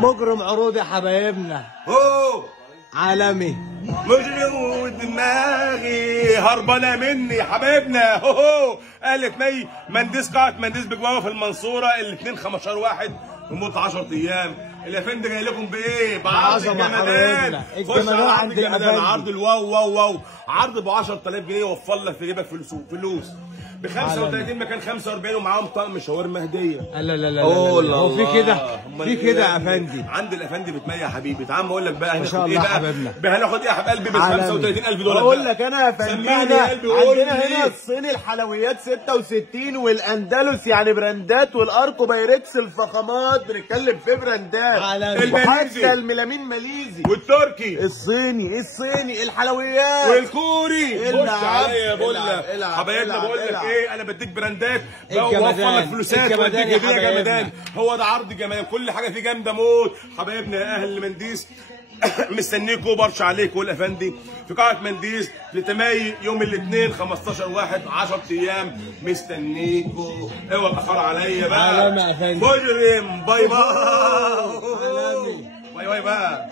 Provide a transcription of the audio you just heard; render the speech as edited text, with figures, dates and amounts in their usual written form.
مجرم عروض يا حبايبنا. هو عالمي. مجرم ودماغي هربانه مني يا حبايبنا. هو قالت مي منديس قاعه منديس بجواه في المنصوره الاثنين 15 واحد لمده 10 ايام. الافندي جاي لكم بايه؟ بعرض الجمدان. خش على عرض الجمدان، عرض الواو واو واو، عرض ب 10000 جنيه يوفر لك في جيبك فلوس ب 35 مكان 45 ومعاهم طقم شاورما هديه. لا لا لا لا هو في كده يا افندي؟ عند الافندي ب 100 يا حبيبي. تعال اقول لك بقى هناخد ايه بقى؟ هناخد ايه يا حبيب قلبي ب 35,000 دولار؟ اقول لك انا يا فندينا عندنا هنا الصيني الحلويات 66 والاندلس يعني براندات، والاركو بايركس الفخامات بنتكلم في براندات، وحتى الميلامين ماليزي والتركي الصيني الحلويات والكوري. خش عليا بقول لك حبايبنا، بقول لك ايه، انا بديك براندات بوفر لك فلوسات واديك هديه جمدان. هو ده عرض جمدان، كل حاجه فيه جامده موت. حبايبنا يا اهل منديس مستنيكوا برش عليكم الافندي في قاعه منديس في تماي يوم الاثنين 15 واحد 10 ايام. مستنيكوا، اوعى تاخر عليا بقى. عالمي يا افندي. مجرم. باي باي. باي باي بقى.